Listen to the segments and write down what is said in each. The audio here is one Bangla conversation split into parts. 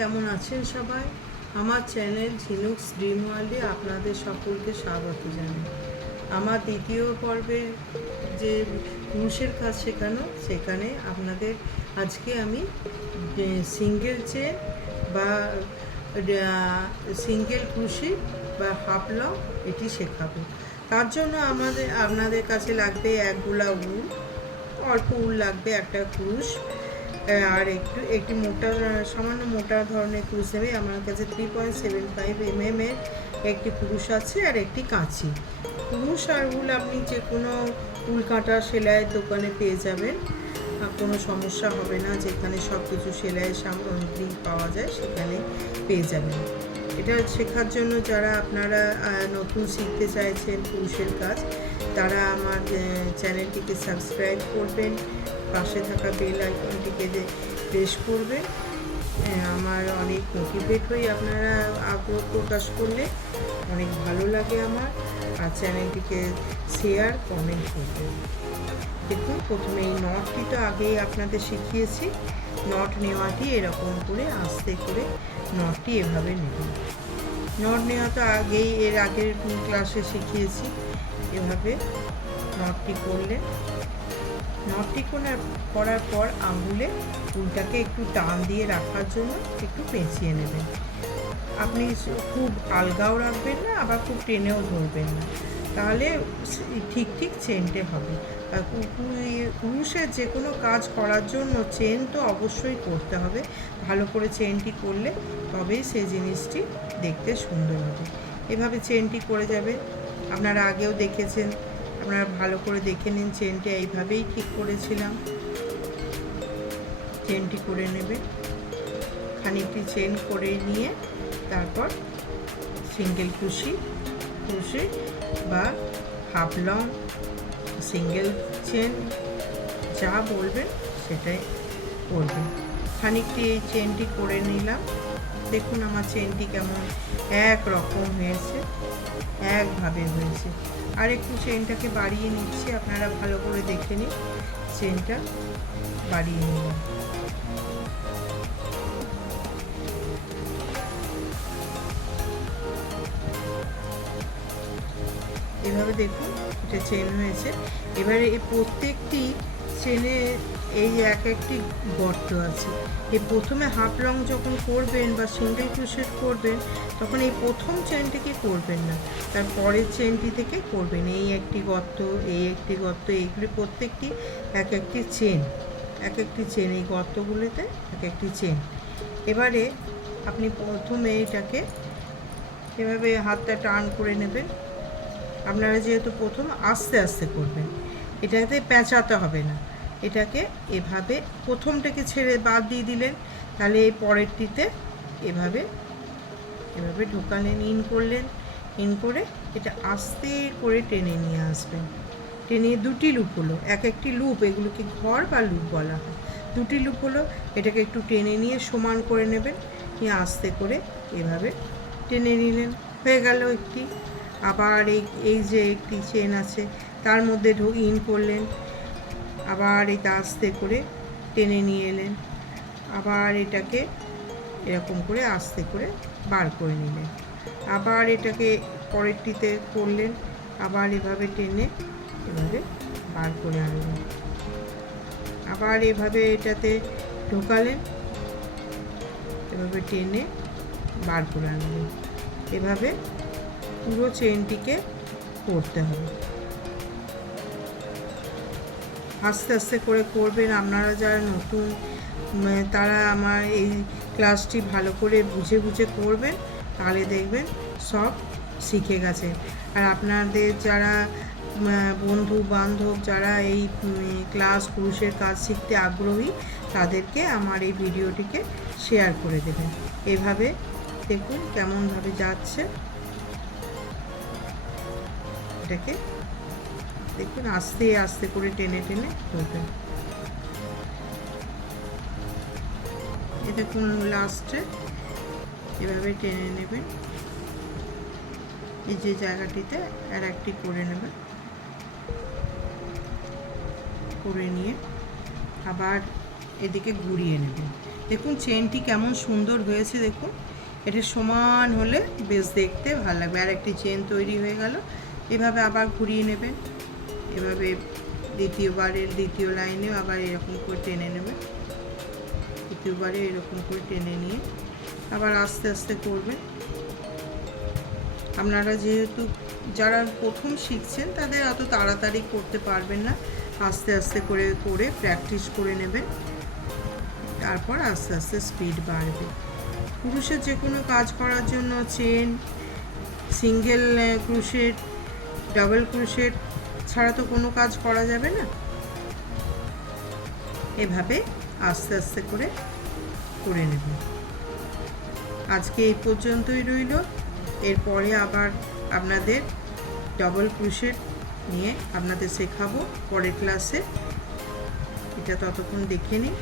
কেমন আছেন সবাই? আমার চ্যানেল ঝিনুকস ড্রিম ওয়ার্ল্ডে আপনাদের সকলকে স্বাগত জানাই। আমার দ্বিতীয় পর্বের যে কুরুশের কাজ শেখানো, সেখানে আপনাদের আজকে আমি সিঙ্গেল চেন বা সিঙ্গেল কুরুশি বা হাফ লং এটি শেখাবো। তার জন্য আপনাদের কাছে লাগবে এক গোলা উল, অল্প উল লাগবে, একটা কুরুশ আর একটি মোটা, সামান্য মোটা ধরনের কুরুশ নেবে। আমার কাছে 3.75 mm এর একটি কুরুশ আছে আর একটি কাঁচি। কুরুশ আর উল আপনি যে কোনো উল কাঁটা সেলাইয়ের দোকানে পেয়ে যাবেন, কোনো সমস্যা হবে না। যেখানে সব কিছু সেলাইয়ের সামগ্রী পাওয়া যায় সেখানে পেয়ে যাবেন। এটা শেখার জন্য যারা আপনারা নতুন শিখতে চাইছেন কুরুশের কাজ, তারা আমার চ্যানেলটিকে সাবস্ক্রাইব করবেন, পাশে থাকা বেল আইকনটিকে প্রেস করবেন। আমার অনেক মোটিভেট হই, আপনারা আগ্রহ প্রকাশ করলে অনেক ভালো লাগে আমার। আর চ্যানেলটিকে শেয়ার কমেন্ট করবেন। দেখুন, প্রথমে এই নটটি তো আগেই আপনাদের শিখিয়েছি। নট নেওয়াটি এরকম করে আস্তে করে নটটি এভাবে নেবেন। নট নেওয়া তো এর আগের ক্লাসে শিখিয়েছি। এভাবে নটটি করলেন। নটটি করার পর আঙুলে উলটাকে একটু টান দিয়ে রাখার জন্য একটু পেঁচিয়ে নেবেন। আপনি খুব আলগাও রাখবেন না, আবার খুব টেনেও ধরবেন না, তাহলে ঠিক চেনটে হবে। আর কুরুশের যে কোনো কাজ করার জন্য চেন তো অবশ্যই করতে হবে। ভালো করে চেনটি করলে তবেই সেই জিনিসটি দেখতে সুন্দর হবে। এভাবে চেনটি করে যাবে। আপনারা আগেও দেখেছেন, আপনারা ভালো করে দেখে নিন। চেনটা এইভাবেই ঠিক করেছিলাম। চেনটি করে নেবে, খানিকটি চেন করে নিয়ে তারপর সিঙ্গেল কুরুশি বা হাফ লং, সিঙ্গেল চেন, যা বলবেন সেটাই করবেন। খানিকটি এই চেনটি করে নিলাম। দেখুন আমার চেনটি কেমন এক রকম হয়েছে, একভাবে হয়েছে। আর একটু চেনটাকে বাড়িয়ে নিচ্ছি, আপনারা ভালো করে দেখে নিন। চেনটা বাড়িয়ে নিলাম। এভাবে দেখুন এটা চেন হয়েছে। এবারে এই প্রত্যেকটি চেনে এই একটি গর্ত আছে। এই প্রথমে হাফ লং যখন করবেন বা সিঙ্গেল ক্রোশেট করবেন, তখন এই প্রথম চেনটিকে করবেন না, তার পরের চেনটি থেকে করবেন। এই একটি গর্ত, এই একটি গর্ত, এইগুলি প্রত্যেকটি একটি চেন, এই গর্তগুলিতে একটি চেন। এবারে আপনি প্রথমে এটাকে এভাবে হাতটা টান করে নেবেন। আপনারা যেহেতু প্রথম আস্তে আস্তে করবেন, এটাতে পেঁচাতে হবে না। এটাকে এভাবে প্রথমটাকে ছেড়ে বাদ দিয়ে দিলেন, তাহলে এই পরেরটিতে এভাবে ঢোকালেন, ইন করে এটা আস্তে করে টেনে নিয়ে আসবেন। টেনে দুটি লুপ হলো, একটি লুপ, এগুলোকে ঘর বা লুপ বলা হয়। দুটি লুপ হলো, এটাকে একটু টেনে নিয়ে সমান করে নেবেন, নিয়ে আস্তে করে এভাবে টেনে নিলেন, হয়ে গেল একটি। আবার এই যে একটি চেন আছে তার মধ্যে ইন করলেন, আবার এটা আস্তে করে টেনে নিয়ে এলেন, আবার এটাকে এরকম করে আস্তে করে বার করে নিলেন, আবার এটাকে পরেরটিতে করলেন, আবার এভাবে টেনে এভাবে বার করে আনলেন, আবার এভাবে এটাতে ঢোকালেন, এভাবে টেনে বার করে আনলেন। এভাবে পুরো চেনটিকে করতে হবে। আস্তে আস্তে করে করবেন। আপনারা যারা নতুন, তারা আমার এই ক্লাসটি ভালো করে বুঝে করবেন, তাহলে দেখবেন সব শিখে গেছেন। আর আপনাদের যারা বন্ধু বান্ধব যারা এই ক্লাস কুরুশের কাজ শিখতে আগ্রহী, তাদেরকে আমার এই ভিডিওটিকে শেয়ার করে দেবেন। এভাবে দেখুন কেমনভাবে যাচ্ছে। এটাকে দেখুন আস্তে আস্তে করে টেনে করবেন। এ দেখুন লাস্টে এভাবে টেনে নেবেন, এই যে জায়গাটিতে আর একটি করে নেবেন, করে নিয়ে আবার এদিকে ঘুরিয়ে নেবেন। দেখুন চেনটি কেমন সুন্দর হয়েছে, দেখুন এটা সমান হলে বেশ দেখতে ভালো লাগবে। আর একটি চেন তৈরি হয়ে গেল। এভাবে আবার ঘুরিয়ে নেবেন, এভাবে দ্বিতীয় লাইনেও আবার এরকম করে টেনে নেবেন, দ্বিতীয়বারে এরকম করে টেনে নিয়ে আবার আস্তে আস্তে করবেন। আপনারা যেহেতু যারা প্রথম শিখছেন তাদের অত তাড়াতাড়ি করতে পারবেন না, আস্তে আস্তে করে করে প্র্যাকটিস করে নেবেন, তারপর আস্তে আস্তে স্পিড বাড়বে। ক্রুশের যে কোনো কাজ করার জন্য chain, single crochet, double crochet ছাড়া তো কোনো কাজ করা যাবে না। এভাবে আস্তে আস্তে করে করে নেব। আজকে এই পর্যন্তই রইল। এরপরে আবার আপনাদের ডাবল ক্রুশেট নিয়ে আপনাদের শেখাবো পরের ক্লাসে। এটা ততক্ষণ দেখে নিন।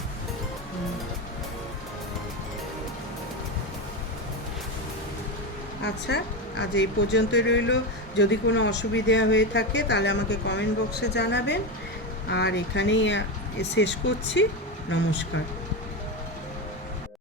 আচ্ছা, আজ এই পর্যন্তই রইল। যদি কোনো অসুবিধা হয়ে থাকে তাহলে আমাকে কমেন্ট বক্সে জানাবেন। আর এখানেই শেষ করছি। নমস্কার।